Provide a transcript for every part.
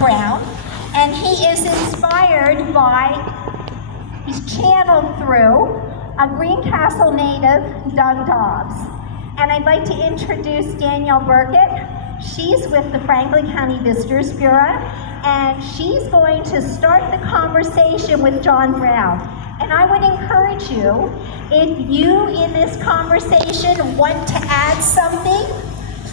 Brown, and he is inspired by, he's channeled through a Greencastle native, Doug Dobbs. And I'd like to introduce Danielle Burkett. She's with the Franklin County Visitors Bureau, and she's going to start the conversation with John Brown. And I would encourage you, if you in this conversation want to add something,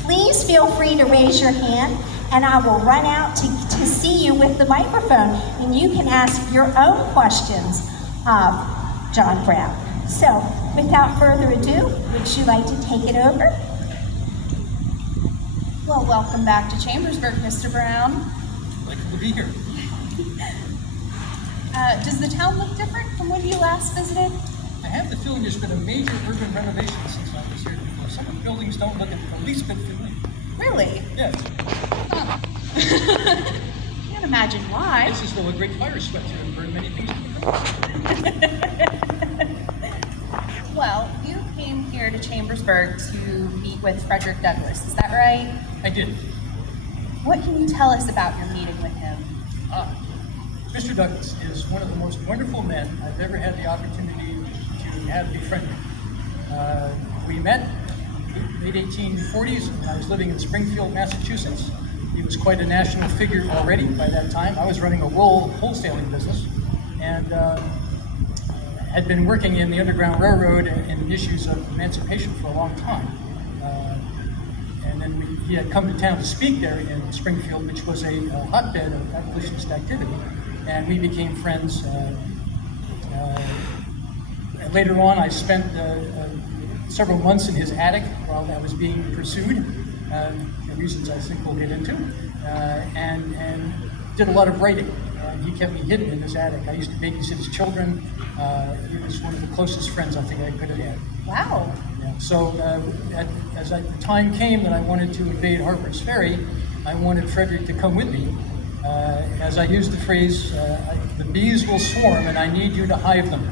please feel free to raise your hand, and I will run out to see you with the microphone, and you can ask your own questions of John Brown. So, without further ado, would you like to take it over? Well, welcome back to Chambersburg, Mr. Brown. Delighted to be here. Does the town look different from when you last visited? I have the feeling there's been a major urban renovation since I was here before. Some of the buildings don't look at the least bit familiar. Really? Yeah. Huh. Can't imagine why. This is though a great fire swept here and burned many things to the ground. Well, you came here to Chambersburg to meet with Frederick Douglass, is that right? I did. What can you tell us about your meeting with him? Mr. Douglass is one of the most wonderful men I've ever had the opportunity to have befriended. We met in the late 1840s when I was living in Springfield, Massachusetts. He was quite a national figure already by that time. I was running a wool wholesaling business and had been working in the Underground Railroad and issues of emancipation for a long time. And then he had come to town to speak there in Springfield, which was a hotbed of abolitionist activity. And we became friends. And later on, I spent several months in his attic while I was being pursued, for reasons I think we'll get into, and did a lot of writing. He kept me hidden in his attic. I used to babysit his children. He was one of the closest friends I think I could have had. Wow. Yeah. So as the time came that I wanted to invade Harper's Ferry, I wanted Frederick to come with me. As I used the phrase, the bees will swarm and I need you to hive them.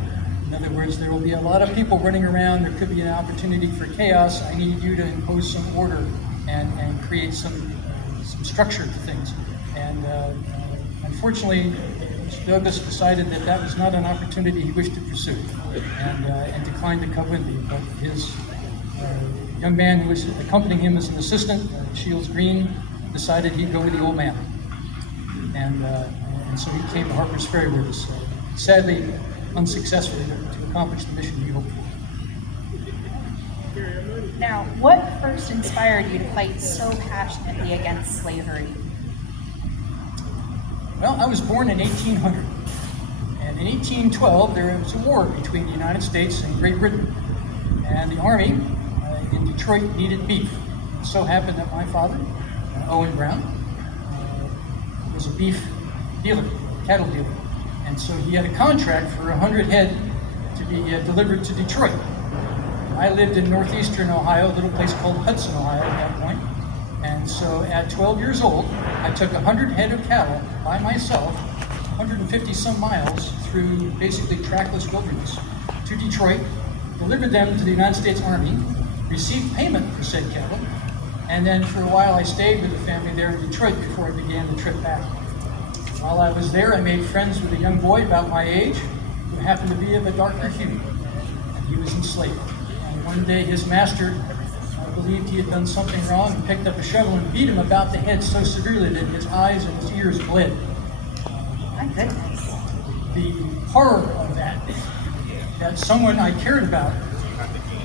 In other words, there will be a lot of people running around, there could be an opportunity for chaos. I need you to impose some order and create some structure to things. And unfortunately, Mr. Douglass decided that that was not an opportunity he wished to pursue and declined to come with me. But his young man who was accompanying him as an assistant, Shields Green, decided he'd go with the old man. And so he came to Harper's Ferry with us, sadly unsuccessfully to accomplish the mission he hoped for. Now, what first inspired you to fight so passionately against slavery? Well, I was born in 1800, and in 1812 there was a war between the United States and Great Britain, and the Army in Detroit needed beef. It so happened that my father, Owen Brown, was a beef dealer, cattle dealer, and so he had a contract for 100 head to be delivered to Detroit. I lived in northeastern Ohio, a little place called Hudson, Ohio at that point, and so at 12 years old, I took 100 head of cattle by myself, 150 some miles through basically trackless wilderness to Detroit, delivered them to the United States Army, received payment for said cattle, and then for a while I stayed with the family there in Detroit before I began the trip back. While I was there, I made friends with a young boy about my age who happened to be of a darker hue, and he was enslaved. And one day his master believed he had done something wrong and picked up a shovel and beat him about the head so severely that his eyes and his ears bled. My goodness. The horror of that someone I cared about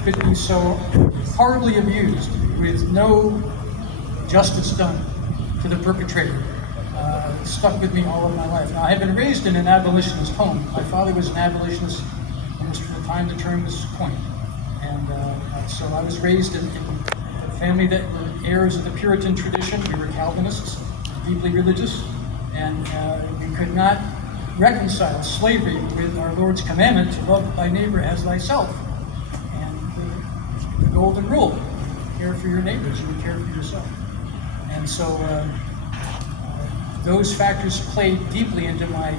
could be so horribly abused with no justice done to the perpetrator, stuck with me all of my life. Now, I had been raised in an abolitionist home. My father was an abolitionist almost from the time the term was coined. And so I was raised in a family that were heirs of the Puritan tradition. We were Calvinists, deeply religious, and we could not reconcile slavery with our Lord's commandment to love thy neighbor as thyself. And the golden rule, care for your neighbors, you care for yourself. And so those factors played deeply into my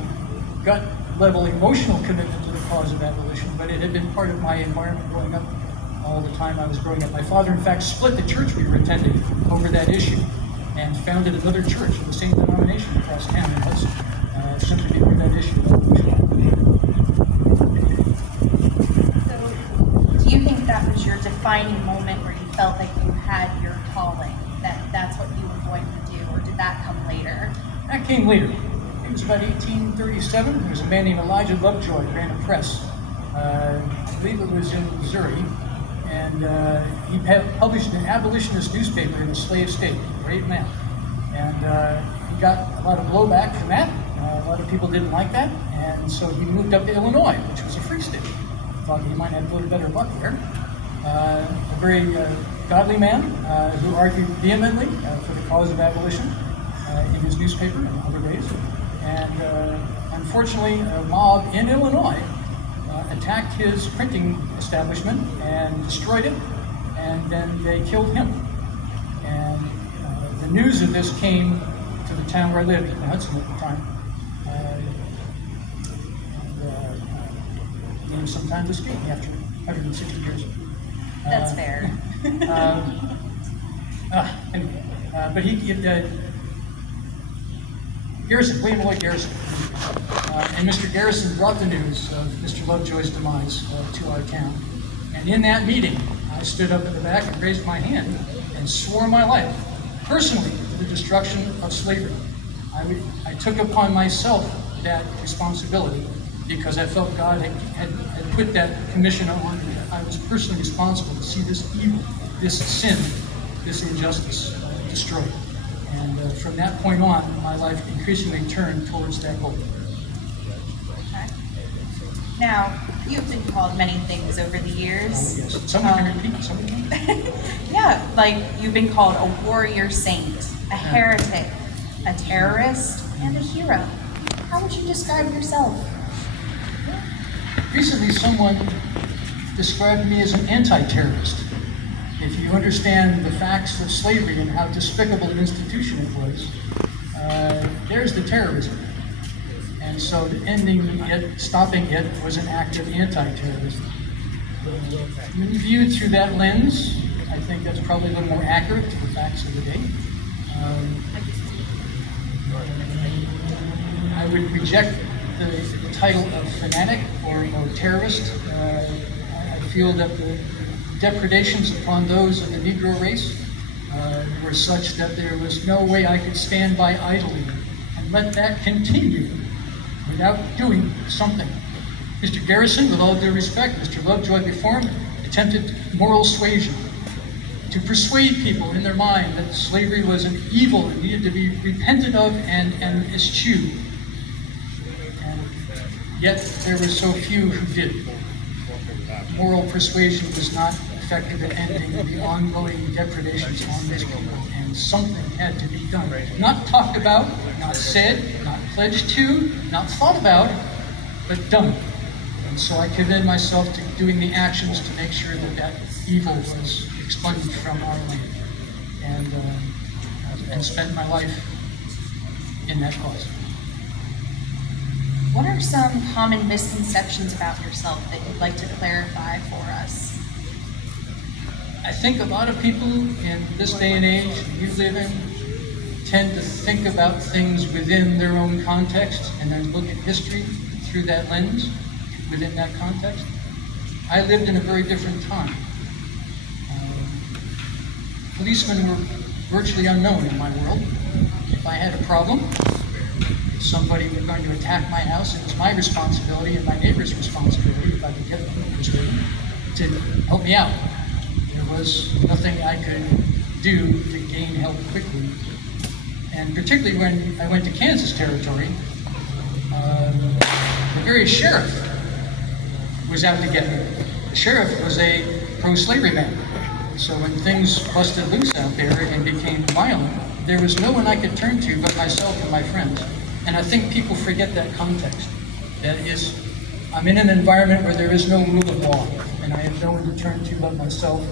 gut level emotional commitment to the cause of abolition, but it had been part of my environment growing up all the time I was growing up. My father, in fact, split the church we were attending over that issue and founded another church of the same denomination across defining moment where you felt like you had your calling, that's what you were going to do, or did that come later? That came later. It was about 1837. There was a man named Elijah Lovejoy ran a press. I believe it was in Missouri, and he published an abolitionist newspaper in a slave state. Great man, and he got a lot of blowback from that. A lot of people didn't like that, and so he moved up to Illinois, which was a free state. Thought he might have a little better luck there. A very godly man who argued vehemently for the cause of abolition in his newspaper and other ways. And unfortunately, a mob in Illinois attacked his printing establishment and destroyed it, and then they killed him. And the news of this came to the town where I lived, in Hudson at the time. Names sometimes escape me after 160 years. That's fair. Anyway, but Garrison, William Lloyd Garrison, and Mr. Garrison brought the news of Mr. Lovejoy's demise to our town. And in that meeting, I stood up at the back and raised my hand and swore my life, personally, to the destruction of slavery. I took upon myself that responsibility because I felt God had put that commission on me. I was personally responsible to see this evil, this sin, this injustice destroyed. And from that point on, my life increasingly turned towards that goal. Okay. Now, you've been called many things over the years. Oh, yes. Someone can repeat, someone can. Yeah, like you've been called a warrior saint, a heretic, a terrorist, and a hero. How would you describe yourself? Recently, someone described me as an anti-terrorist. If you understand the facts of slavery and how despicable an institution it was, there's the terrorism. And so ending it, stopping it, was an act of anti-terrorism. When viewed through that lens, I think that's probably a little more accurate to the facts of the day. I would reject the title of fanatic or terrorist. I feel that the depredations upon those of the Negro race were such that there was no way I could stand by idly and let that continue without doing something. Mr. Garrison, with all due respect, Mr. Lovejoy before him, attempted moral suasion to persuade people in their mind that slavery was an evil that needed to be repented of and eschewed. And yet there were so few who did. Moral persuasion was not effective at ending the ongoing depredations on this people, and something had to be done. Not talked about, not said, not pledged to, not thought about, but done. And so I commend myself to doing the actions to make sure that that evil was expunged from our land, and spent my life in that cause. What are some common misconceptions about yourself that you'd like to clarify for us? I think a lot of people in this day and age we live in tend to think about things within their own context and then look at history through that lens, within that context. I lived in a very different time. Policemen were virtually unknown in my world. If I had a problem, if somebody was going to attack my house, it was my responsibility and my neighbor's responsibility, if I could get them persuaded, to help me out. There was nothing I could do to gain help quickly. And particularly when I went to Kansas Territory, the very sheriff was out to get me. The sheriff was a pro-slavery man. So when things busted loose out there and became violent, there was no one I could turn to but myself and my friends. And I think people forget that context. That is, I'm in an environment where there is no rule of law, and I have no one to turn to but myself,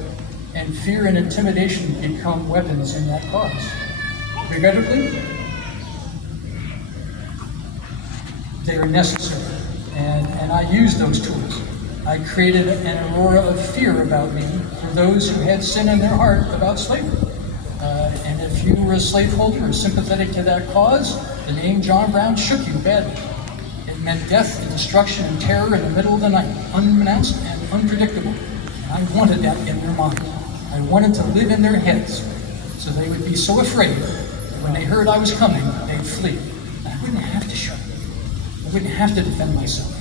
and fear and intimidation become weapons in that cause. Regrettably, they are necessary, and I use those tools. I created an aurora of fear about me for those who had sin in their heart about slavery. And if you were a slaveholder or sympathetic to that cause, the name John Brown shook you badly. It meant death and destruction and terror in the middle of the night, unannounced and unpredictable. I wanted that in their minds. I wanted to live in their heads so they would be so afraid that when they heard I was coming, they'd flee. And I wouldn't have to show. I wouldn't have to defend myself.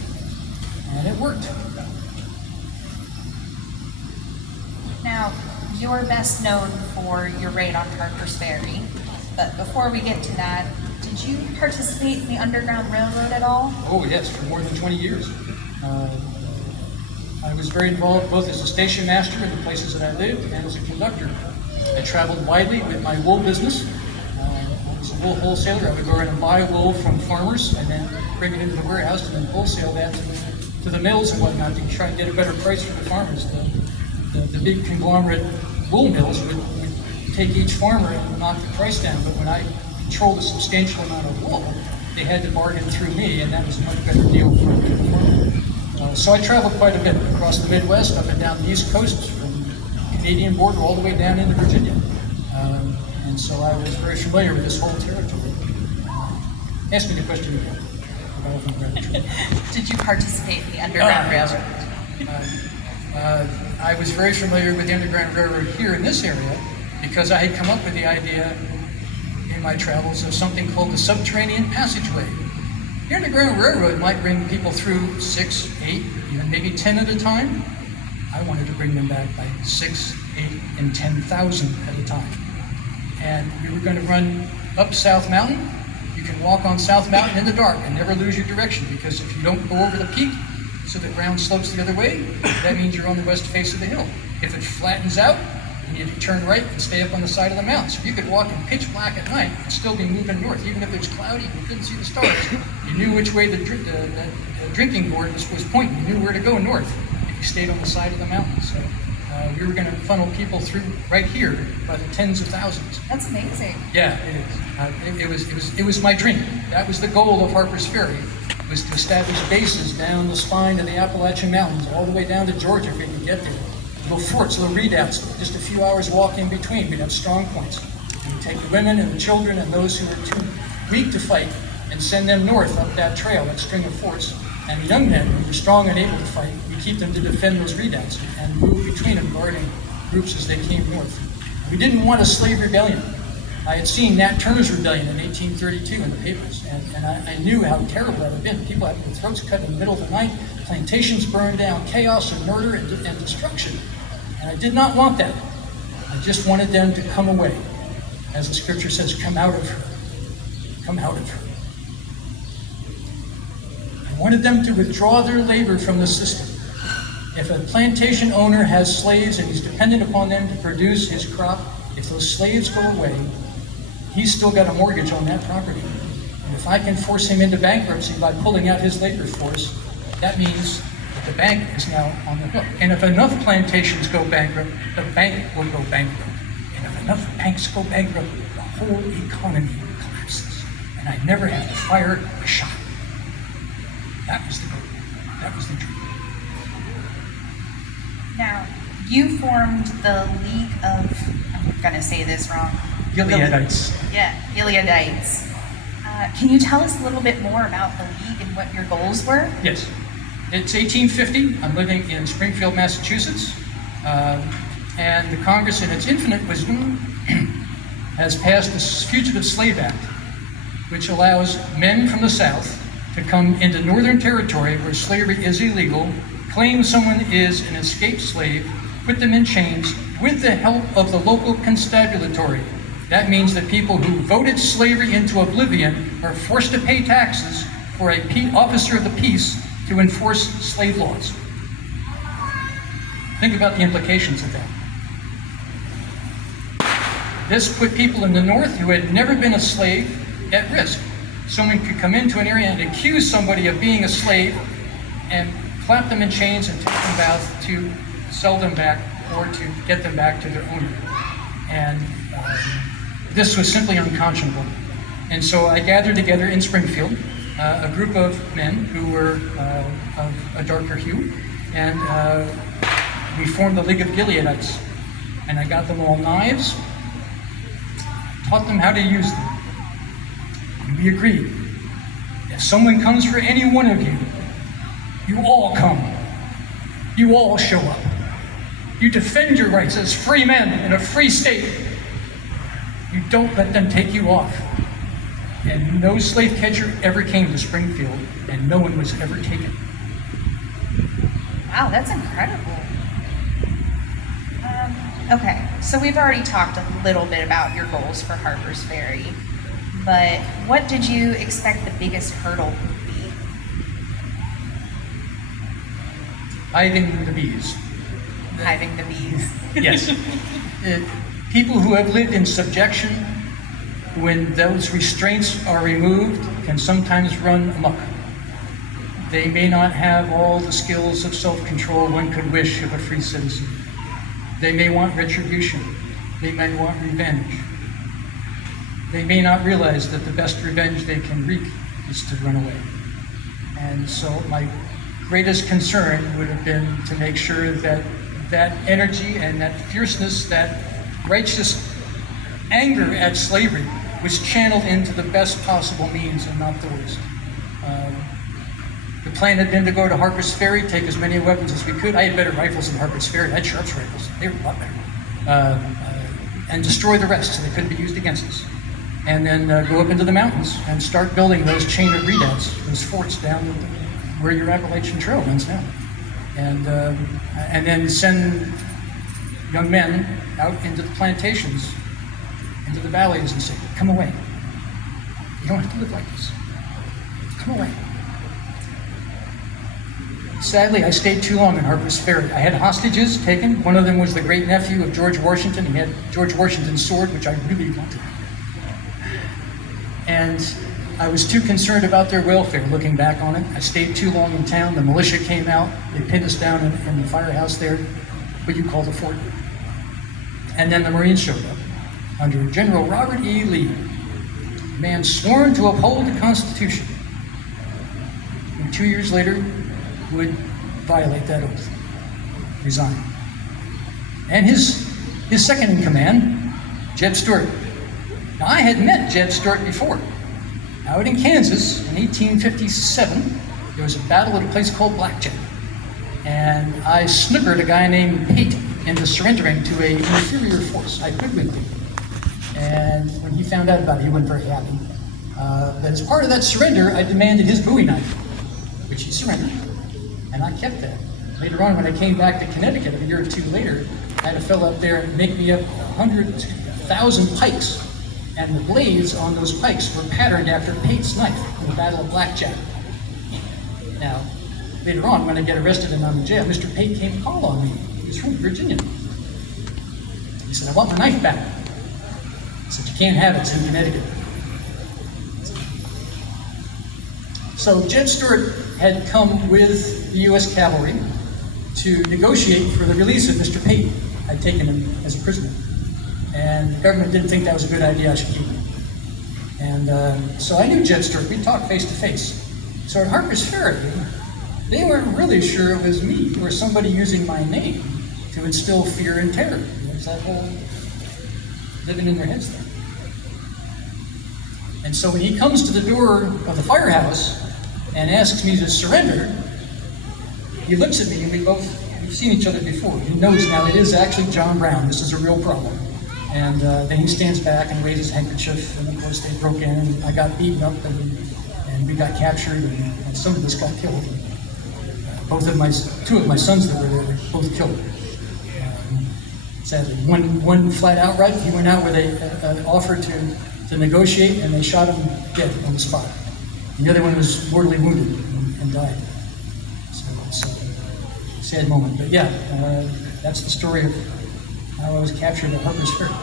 And it worked. Now, you're best known for your raid on Harper's Ferry, but before we get to that, did you participate in the Underground Railroad at all? Oh yes, for more than 20 years. I was very involved both as a station master in the places that I lived and as a conductor. I traveled widely with my wool business. I was a wool wholesaler. I would go around and buy wool from farmers and then bring it into the warehouse and then wholesale that to the mills and whatnot to try and get a better price for the farmers. The big conglomerate wool mills would take each farmer and knock the price down, but when I controlled a substantial amount of wool, they had to bargain through me, and that was a much better deal for the farmer. So I traveled quite a bit across the Midwest, up and down the East Coast, from the Canadian border all the way down into Virginia. And so I was very familiar with this whole territory. Ask me the question again. Did you participate in the Underground Railroad? I was very familiar with the Underground Railroad here in this area because I had come up with the idea in my travels of something called the subterranean passageway. The Underground Railroad might bring people through 6, 8, even maybe 10 at a time. I wanted to bring them back by 6, 8, and 10,000 at a time. And we were going to run up South Mountain. You can walk on South Mountain in the dark and never lose your direction, because if you don't go over the peak so the ground slopes the other way, that means you're on the west face of the hill. If it flattens out, you need to turn right and stay up on the side of the mountain. So you could walk in pitch black at night and still be moving north. Even if it was cloudy and you couldn't see the stars, you knew which way the drinking gourd was pointing. You knew where to go north if you stayed on the side of the mountain. So we were going to funnel people through right here by the tens of thousands. That's amazing. Yeah, it is. It was my dream. That was the goal of Harper's Ferry, was to establish bases down the spine of the Appalachian Mountains, all the way down to Georgia if we could get there. Little forts, little redoubts, just a few hours walk in between. We'd have strong points. We'd take the women and the children and those who were too weak to fight and send them north up that trail, that string of forts. And the young men who were strong and able to fight, we keep them to defend those redoubts and move between them, guarding groups as they came north. We didn't want a slave rebellion. I had seen Nat Turner's rebellion in 1832 in the papers, and I knew how terrible that had been. People had their throats cut in the middle of the night, plantations burned down, chaos and murder and destruction. And I did not want that. I just wanted them to come away. As the scripture says, come out of her. Come out of her. I wanted them to withdraw their labor from the system. If a plantation owner has slaves and he's dependent upon them to produce his crop, if those slaves go away, he's still got a mortgage on that property. And if I can force him into bankruptcy by pulling out his labor force, that means that the bank is now on the hook. And if enough plantations go bankrupt, the bank will go bankrupt. And if enough banks go bankrupt, the whole economy collapses. And I never have to fire a shot. That was the goal. That was the dream. Now, you formed the League of, I'm going to say this wrong. Gileadites. Gileadites. Can you tell us a little bit more about the League and what your goals were? Yes. It's 1850. I'm living in Springfield, Massachusetts. And the Congress, in its infinite wisdom, has passed the Fugitive Slave Act, which allows men from the South to come into Northern Territory where slavery is illegal, claim someone is an escaped slave, put them in chains with the help of the local constabulary. That means that people who voted slavery into oblivion are forced to pay taxes for a officer of the peace to enforce slave laws. Think about the implications of that. This put people in the North who had never been a slave at risk. Someone could come into an area and accuse somebody of being a slave and clap them in chains and take them out to sell them back or to get them back to their owner. And this was simply unconscionable. And so I gathered together in Springfield a group of men who were of a darker hue, and we formed the League of Gileadites. And I got them all knives, taught them how to use them. And we agreed, if someone comes for any one of you, you all come. You all show up. You defend your rights as free men in a free state. You don't let them take you off. And no slave catcher ever came to Springfield, and no one was ever taken. Wow, that's incredible. Okay, so we've already talked a little bit about your goals for Harper's Ferry, but what did you expect the biggest hurdle would be? Hiving the bees. Hiving the bees. Yes. People who have lived in subjection, when those restraints are removed, can sometimes run amok. They may not have all the skills of self-control one could wish of a free citizen. They may want retribution. They may want revenge. They may not realize that the best revenge they can wreak is to run away. And so my greatest concern would have been to make sure that that energy and that fierceness, that righteous anger at slavery was channeled into the best possible means and not the worst. The plan had been to go to Harper's Ferry, take as many weapons as we could. I had better rifles than Harper's Ferry. I had Sharps rifles. They were a lot better. And destroy the rest so they couldn't be used against us. And then go up into the mountains and start building those chain of redoubts, those forts down where your Appalachian Trail runs now. And then send young men out into the plantations, into the valleys, and say, come away. You don't have to live like this. Come away. Sadly, I stayed too long in Harper's Ferry. I had hostages taken. One of them was the great nephew of George Washington. He had George Washington's sword, which I really wanted. And I was too concerned about their welfare looking back on it. I stayed too long in town. The militia came out. They pinned us down in the firehouse there, what you call the fort. And then the Marines showed up under General Robert E. Lee, a man sworn to uphold the Constitution. And 2 years later, would violate that oath, resign. And his second in command, Jeb Stuart. Now, I had met Jeb Stuart before. Out in Kansas in 1857, there was a battle at a place called Blackjack. And I snookered a guy named Pate into surrendering to an inferior force. I hoodwinked him. And when he found out about it, he wasn't very happy. But as part of that surrender, I demanded his Bowie knife, which he surrendered. And I kept that. Later on, when I came back to Connecticut a year or two later, I had a fellow up there make me up 100,000 pikes. And the blades on those pikes were patterned after Pate's knife in the Battle of Blackjack. Now, later on, when I get arrested and I'm in jail, Mr. Pate came to call on me. He's from Virginia. He said, I want my knife back. I said, you can't have it, it's in Connecticut. So Jeb Stuart had come with the U.S. cavalry to negotiate for the release of Mr. Pate. I'd taken him as a prisoner. And the government didn't think that was a good idea, I should keep him. And so I knew Jeb Stuart, we talked face to face. So at Harper's Ferry, they weren't really sure it was me or somebody using my name to instill fear and terror. There's that whole living in their heads there. And so when he comes to the door of the firehouse and asks me to surrender, he looks at me and we've seen each other before. He knows now it is actually John Brown, this is a real problem. And then he stands back and waves his handkerchief, and of course they broke in, and I got beaten up, and we got captured, and some of us got killed. Two of my sons that were there were both killed. Sadly, one flat outright, he went out with an offer to negotiate, and they shot him dead on the spot. And the other one was mortally wounded and died. So it's a sad moment, but yeah, that's the story of how I was captured at Harper's Ferry.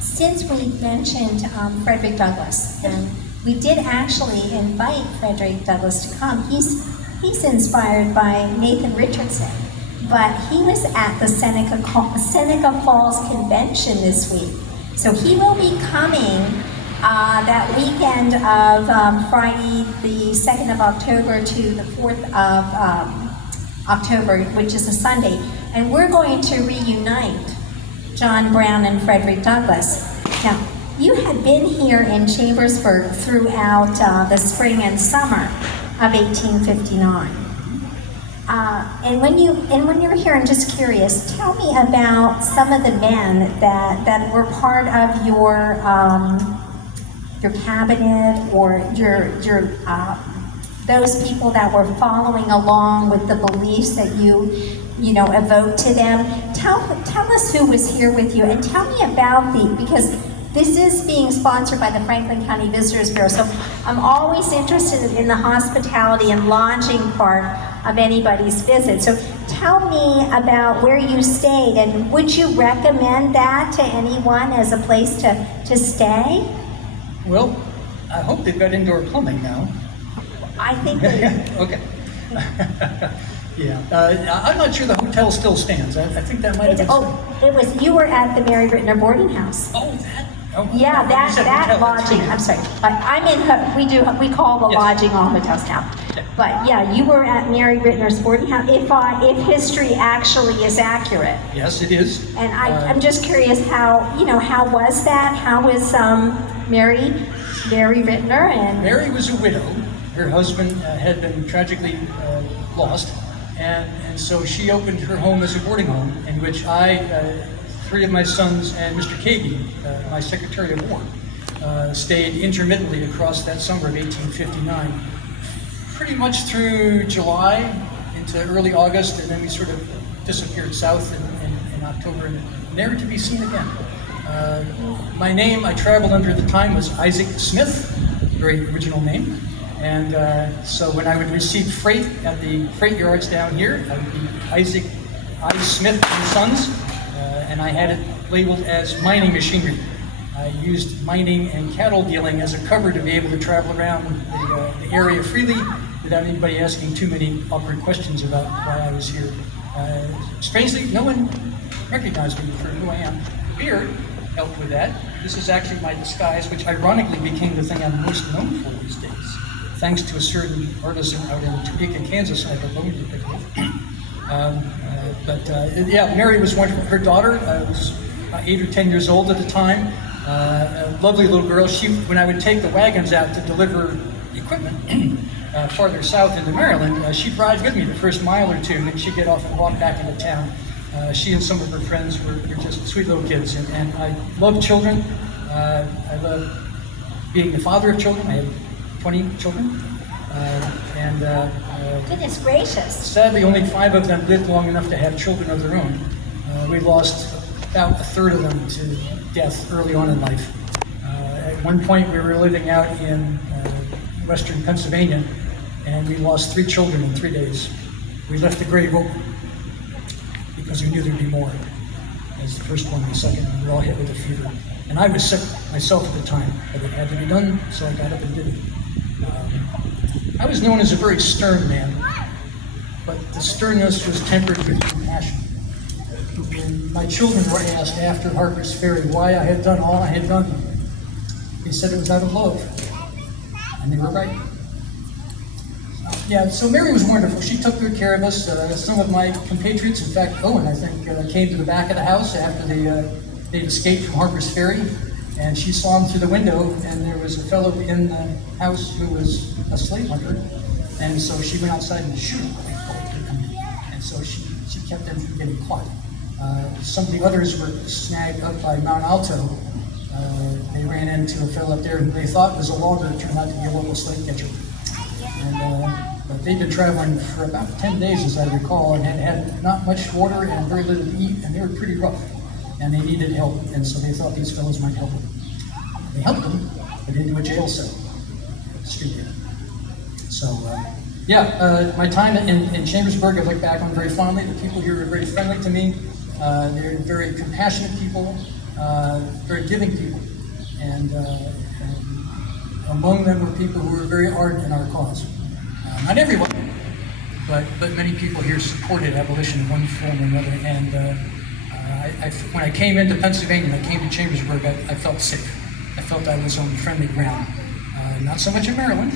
Since we mentioned Frederick Douglass, and we did actually invite Frederick Douglass to come. He's inspired by Nathan Richardson, but he was at the Seneca Falls Convention this week. So he will be coming that weekend of Friday, the 2nd of October to the 4th of October, which is a Sunday. And we're going to reunite John Brown and Frederick Douglass. Now, you had been here in Chambersburg throughout the spring and summer. of 1859. And when you're here, I'm just curious. Tell me about some of the men that were part of your cabinet, or your those people that were following along with the beliefs that you evoked to them. Tell us who was here with you, and tell me about because this is being sponsored by the Franklin County Visitors Bureau, so I'm always interested in the hospitality and lodging part of anybody's visit. So tell me about where you stayed, and would you recommend that to anyone as a place to stay? Well, I hope they've got indoor plumbing now. I think they... Okay. Yeah, I'm not sure the hotel still stands. I think that might have been... you were at the Mary Rittner boarding house. Oh, that? Oh, yeah, you that said hotel, lodging. I'm sorry. I'm in. We call the Yes. lodging all hotels now. But yeah, you were at Mary Rittner's boarding house. If history actually is accurate. Yes, it is. And I'm just curious how was that? How was Mary Rittner and... Mary was a widow. Her husband had been tragically lost, and so she opened her home as a boarding home, in which I, 3 of my sons, and Mr. Kagi, my Secretary of War, stayed intermittently across that summer of 1859, pretty much through July into early August, and then we sort of disappeared south in October, and never to be seen again. My name, I traveled under at the time, was Isaac Smith, very original name. And so when I would receive freight at the freight yards down here, I would be Isaac I. Smith and Sons, and I had it labeled as mining machinery. I used mining and cattle dealing as a cover to be able to travel around the area freely without anybody asking too many awkward questions about why I was here. Strangely, no one recognized me for who I am. Beard helped with that. This is actually my disguise, which ironically became the thing I'm most known for these days, thanks to a certain artisan out in Topeka, Kansas, I have a bone to pick with. Yeah, Mary was wonderful. Her daughter was 8 or 10 years old at the time. A lovely little girl. When I would take the wagons out to deliver equipment farther south into Maryland, she'd ride with me the first mile or two, and she'd get off and walk back into town. She and some of her friends were just sweet little kids, and I love children. I love being the father of children. I have 20 children, Goodness gracious. Sadly, only 5 of them lived long enough to have children of their own. We lost about a third of them to death early on in life. At one point, we were living out in western Pennsylvania, and we lost 3 children in 3 days. We left the grave open because we knew there'd be more. As the first one and the second, we were all hit with a fever. And I was sick myself at the time, but it had to be done, so I got up and did it. I was known as a very stern man, but the sternness was tempered with compassion. When my children were asked after Harper's Ferry why I had done all I had done, they said it was out of love, and they were right. Yeah, so Mary was wonderful. She took good care of us. Some of my compatriots, in fact, Owen, I think, came to the back of the house after they'd escaped from Harper's Ferry, and she saw him through the window, and there was a fellow in the house who was a slave hunter, and so she went outside and shot him, and so she kept them from getting caught. Some of the others were snagged up by Mount Alto. They ran into a fellow up there who they thought was a logger. It turned out to be a local slave catcher. But they'd been traveling for about 10 days, as I recall, and had not much water and very little to eat, and they were pretty rough, and they needed help, and so they thought these fellows might help them. They helped them, but into a jail cell. Stupid. So, my time in Chambersburg, I look back on very fondly. The people here were very friendly to me. They're very compassionate people, very giving people, and among them were people who were very ardent in our cause. Not everyone, but many people here supported abolition in one form or another. And when I came into Pennsylvania, I came to Chambersburg, I felt safe. I felt I was on friendly ground. Not so much in Maryland,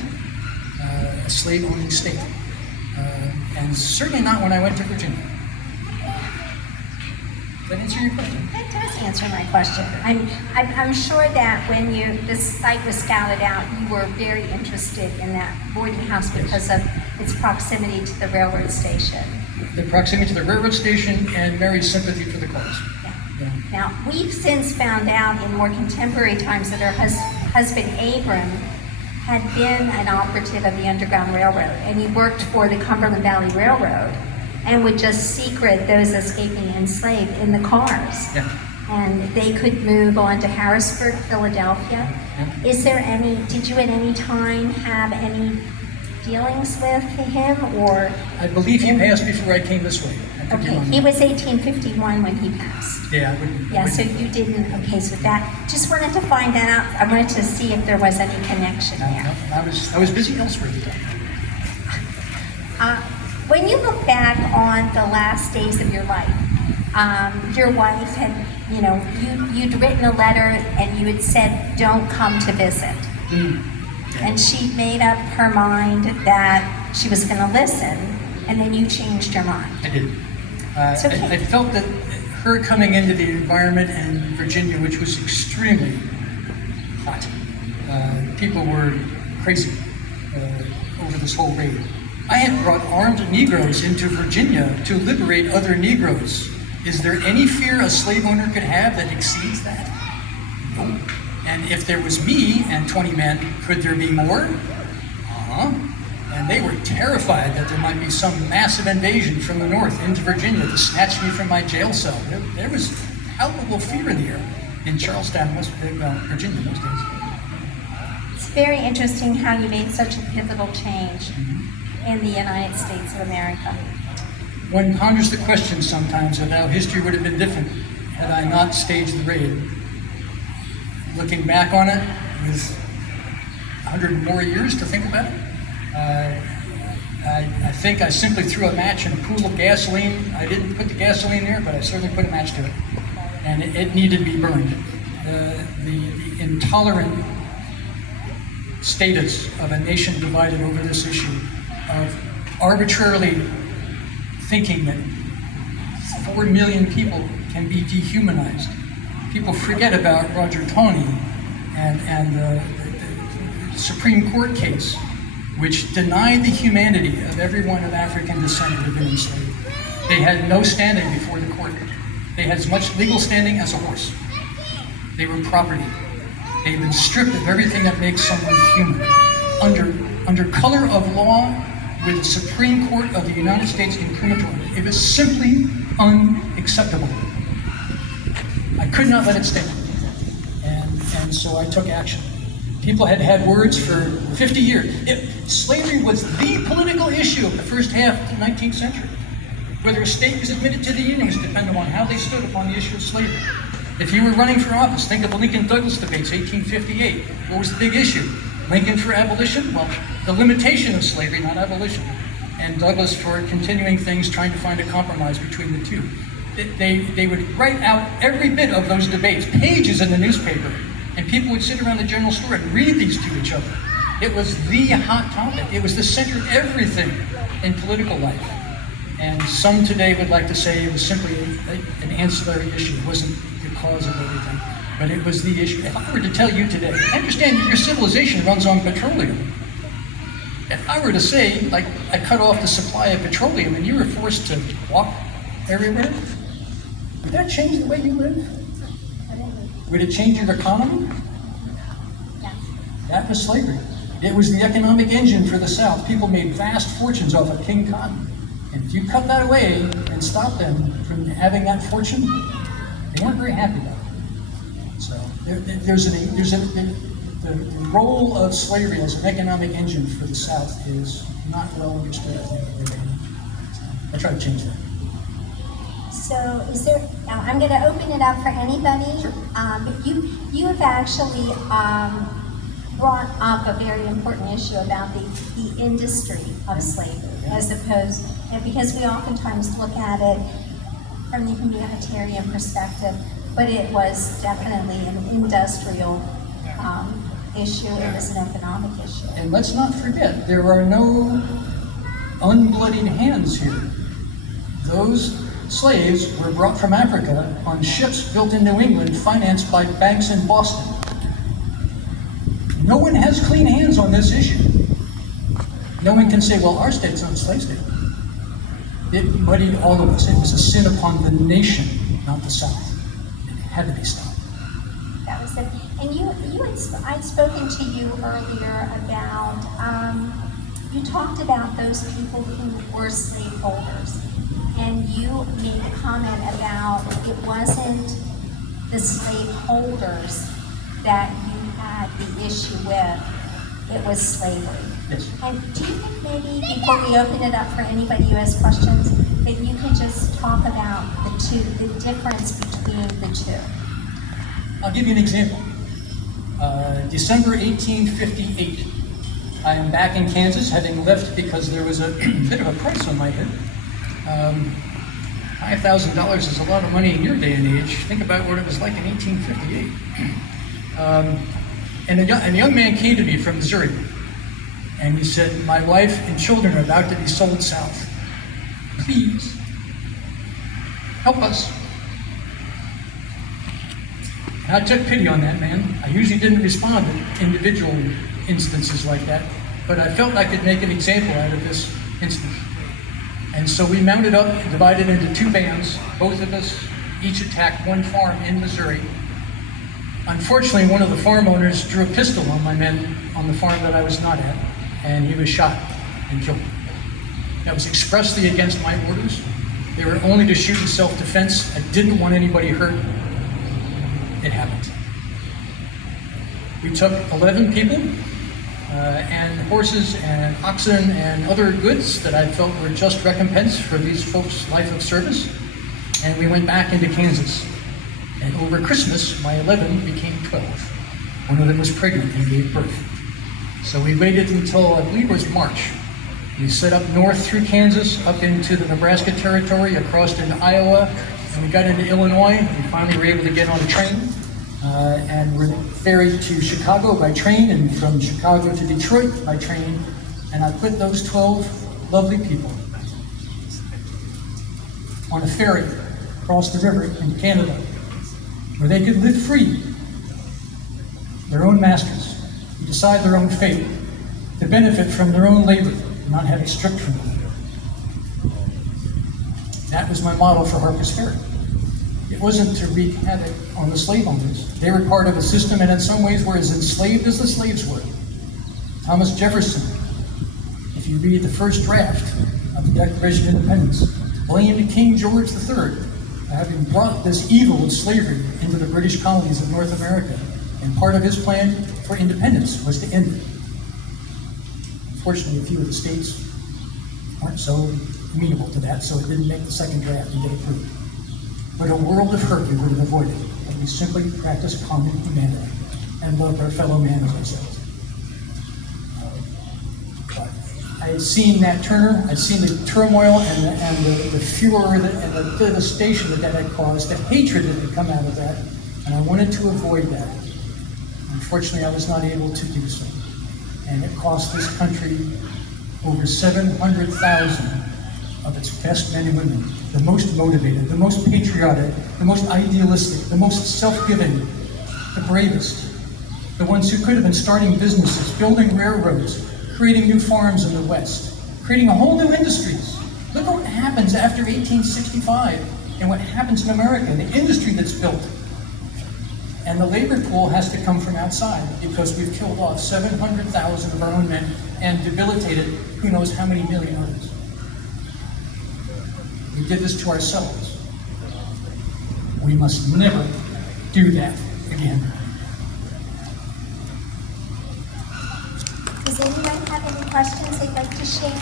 a slave-owning state, and certainly not when I went to Virginia. Does that answer your question? That does answer my question. I'm sure that when this site was scouted out, you were very interested in that boarding house because of its proximity to the railroad station. The proximity to the railroad station and Mary's sympathy for the cause. Yeah. Now, we've since found out in more contemporary times that her husband, Abram, had been an operative of the Underground Railroad, and he worked for the Cumberland Valley Railroad and would just secret those escaping enslaved in the cars. Yeah. And they could move on to Harrisburg, Philadelphia. Yeah. Did you at any time have any dealings with him, or? I believe he passed before I came this way. Okay, he was 1851 when he passed. Yeah, I wouldn't. Yeah, so you didn't, okay, so that, just wanted to find that out. I wanted to see if there was any connection there. No, I was busy elsewhere at the time. When you look back on the last days of your life, your wife had, you'd written a letter and you had said, don't come to visit. And she made up her mind that she was going to listen, and then you changed your mind. I did. Okay. I felt that her coming into the environment in Virginia, which was extremely hot, people were crazy over this whole raid. I had brought armed Negroes into Virginia to liberate other Negroes. Is there any fear a slave owner could have that exceeds that? No. And if there was me and 20 men, could there be more? And they were terrified that there might be some massive invasion from the north into Virginia to snatch me from my jail cell. There was palpable fear in the air in Charlestown, Virginia those days. It's very interesting how you made such a pivotal change in the United States of America. One ponders the question sometimes of how history would have been different had I not staged the raid. Looking back on it with 100 more years to think about it, I think I simply threw a match in a pool of gasoline. I didn't put the gasoline there, but I certainly put a match to it. And it needed to be burned. The intolerant status of a nation divided over this issue, of arbitrarily thinking that 4 million people can be dehumanized. People forget about Roger Taney and the Supreme Court case, which denied the humanity of everyone of African descent who had been enslaved. They had no standing before the court. They had as much legal standing as a horse. They were property. They had been stripped of everything that makes someone human. Under color of law, with the Supreme Court of the United States incriminating it, it was simply unacceptable. I could not let it stand. And so I took action. People had had words for 50 years. Slavery was the political issue of the first half of the 19th century. Whether a state was admitted to the Union was dependent on how they stood upon the issue of slavery. If you were running for office, think of the Lincoln-Douglas debates, 1858. What was the big issue? Lincoln for abolition? Well, the limitation of slavery, not abolition. And Douglas for continuing things, trying to find a compromise between the two. They would write out every bit of those debates, pages in the newspaper, and people would sit around the general store and read these to each other. It was the hot topic. It was the center of everything in political life. And some today would like to say it was simply an ancillary issue. It wasn't the cause of everything, but it was the issue. If I were to tell you today, understand your civilization runs on petroleum. If I were to say, like, I cut off the supply of petroleum and you were forced to walk everywhere, would that change the way you live? Would it change your economy? Yes. That was slavery. It was the economic engine for the South. People made vast fortunes off of King Cotton. And if you cut that away and stopped them from having that fortune, they weren't very happy about it. So the role of slavery as an economic engine for the South is not well understood, I think. So I try to change that. So is there, now I'm going to open it up for anybody, Sure. But you have actually brought up a very important issue about the industry of slavery, as opposed, and because we oftentimes look at it from the humanitarian perspective, but it was definitely an industrial issue, it was an economic issue. And let's not forget, there are no unbloodied hands here. Those slaves were brought from Africa on ships built in New England, financed by banks in Boston. No one has clean hands on this issue. No one can say, well, our state's not a slave state. It muddied all of us. It was a sin upon the nation, not the South. It had to be stopped. That was it. And I'd spoken to you earlier about, you talked about those people who were slaveholders. And you made a comment about it wasn't the slaveholders that you had the issue with, it was slavery. Yes. And do you think maybe before we open it up for anybody who has questions, that you can just talk about the difference between the two? I'll give you an example. December 1858. I am back in Kansas, having left because there was a bit of a price on my head. $5,000 is a lot of money in your day and age. Think about what it was like in 1858. And a young man came to me from Missouri, and he said, my wife and children are about to be sold south. Please, help us. And I took pity on that man. I usually didn't respond to individual instances like that, but I felt I could make an example out of this instance. And so we mounted up, divided into two bands. Both of us each attacked one farm in Missouri. Unfortunately, one of the farm owners drew a pistol on my men on the farm that I was not at, and he was shot and killed. That was expressly against my orders. They were only to shoot in self-defense. I didn't want anybody hurt. It happened. We took 11 people, and horses and oxen and other goods that I felt were just recompense for these folks' life of service. And we went back into Kansas. And over Christmas, my 11 became 12. One of them was pregnant and gave birth. So we waited until, I believe it was March. We set up north through Kansas, up into the Nebraska territory, across into Iowa, and we got into Illinois. We finally were able to get on a train. And we're ferried to Chicago by train, and from Chicago to Detroit by train. And I put those 12 lovely people on a ferry across the river in Canada, where they could live free, their own masters, decide their own fate, to benefit from their own labor, and not have it stripped from them. That was my model for Harper's Ferry. It wasn't to wreak havoc on the slave owners. They were part of a system, and in some ways were as enslaved as the slaves were. Thomas Jefferson, if you read the first draft of the Declaration of Independence, blamed King George III for having brought this evil of slavery into the British colonies of North America. And part of his plan for independence was to end it. Unfortunately, a few of the states weren't so amenable to that, so it didn't make the second draft and get approved. But a world of hurt we would have avoided if we simply practiced common humanity and loved our fellow man as ourselves. I had seen Nat Turner, I'd seen the turmoil and the furor and the devastation that had caused, the hatred that had come out of that, and I wanted to avoid that. Unfortunately, I was not able to do so. And it cost this country over 700,000 of its best men and women, the most motivated, the most patriotic, the most idealistic, the most self-giving, the bravest, the ones who could have been starting businesses, building railroads, creating new farms in the West, creating a whole new industries. Look what happens after 1865 and what happens in America, the industry that's built. And the labor pool has to come from outside because we've killed off 700,000 of our own men and debilitated who knows how many million others. We did this to ourselves. We must never do that again. Does anyone have any questions they'd like to share?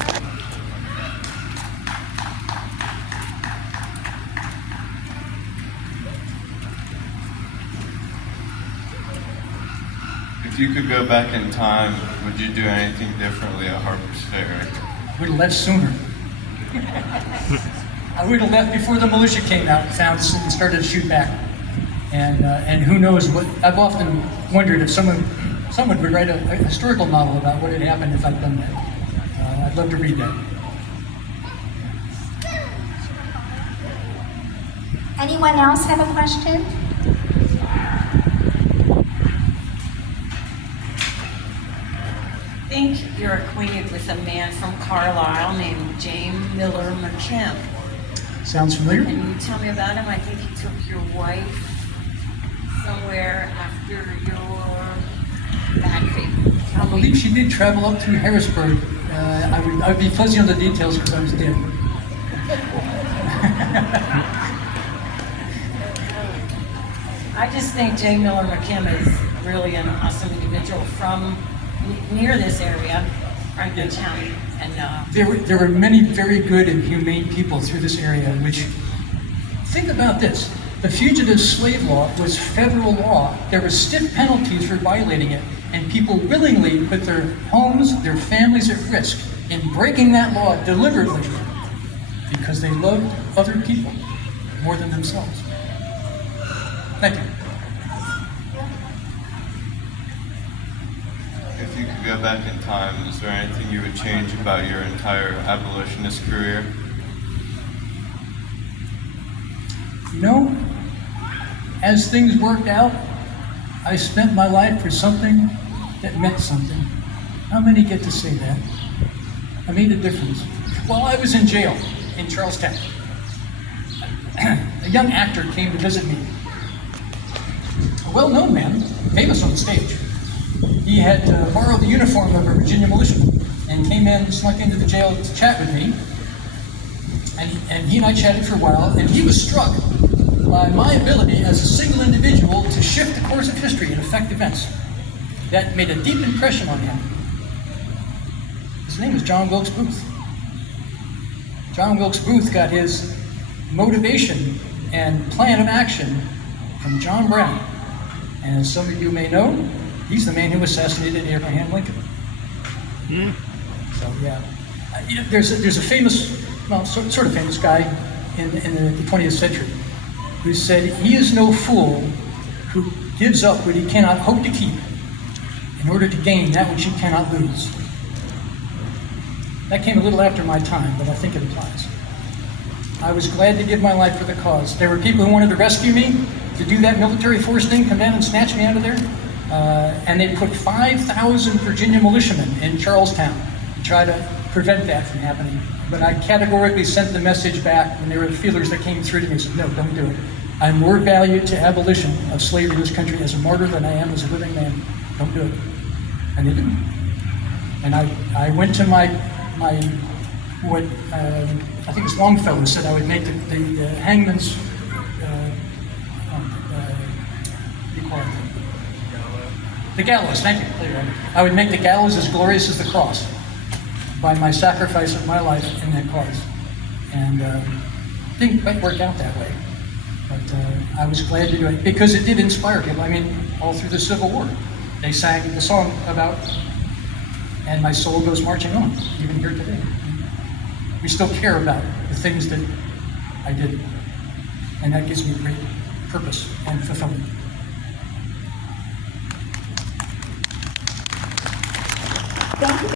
If you could go back in time, would you do anything differently at Harper's Ferry? We'd have left sooner. I would have left before the militia came out and found us and started to shoot back. And who knows what, I've often wondered if someone would write a historical novel about what had happened if I'd done that. I'd love to read that. Anyone else have a question? I think you're acquainted with a man from Carlisle named James Miller McKim. Sounds familiar? Can you tell me about him? I think he took your wife somewhere after your back. I believe she did travel up to Harrisburg. I would be fuzzy on the details because I was dead. I just think J. Miller McKim is really an awesome individual from near this area, Franklin County, and There were many very good and humane people through this area, which, think about this, the fugitive slave law was federal law. There were stiff penalties for violating it, and people willingly put their homes, their families at risk in breaking that law deliberately because they loved other people more than themselves. Thank you. If you could go back in time, is there anything you would change about your entire abolitionist career? You know, as things worked out, I spent my life for something that meant something. How many get to say that? I made a difference. While I was in jail in Charlestown, a young actor came to visit me. A well-known man, famous on stage. He had borrowed the uniform of a Virginia militiaman and came in, snuck into the jail to chat with me. And he and I chatted for a while, and he was struck by my ability as a single individual to shift the course of history and affect events. That made a deep impression on him. His name was John Wilkes Booth. John Wilkes Booth got his motivation and plan of action from John Brown. And as some of you may know, he's the man who assassinated Abraham Lincoln. So yeah, there's a famous, well, sort of famous guy in the 20th century who said, "He is no fool who gives up what he cannot hope to keep in order to gain that which he cannot lose." That came a little after my time, but I think it applies. I was glad to give my life for the cause. There were people who wanted to rescue me, to do that military force thing, come down and snatch me out of there. And they put 5,000 Virginia militiamen in Charlestown to try to prevent that from happening. But I categorically sent the message back when there were feelers that came through to me and said, "No, don't do it. I'm more valued to abolition of slavery in this country as a martyr than I am as a living man. Don't do it." And they didn't. And I went to what I think it was Longfellow said I would make the hangman's, what do you call it? The gallows, thank you. There you go. I would make the gallows as glorious as the cross by my sacrifice of my life in that cause. And didn't quite work out that way. But I was glad to do it because it did inspire people. I mean, all through the Civil War, they sang the song about, "And my soul goes marching on," even here today. We still care about the things that I did. And that gives me great purpose and fulfillment. Thank you.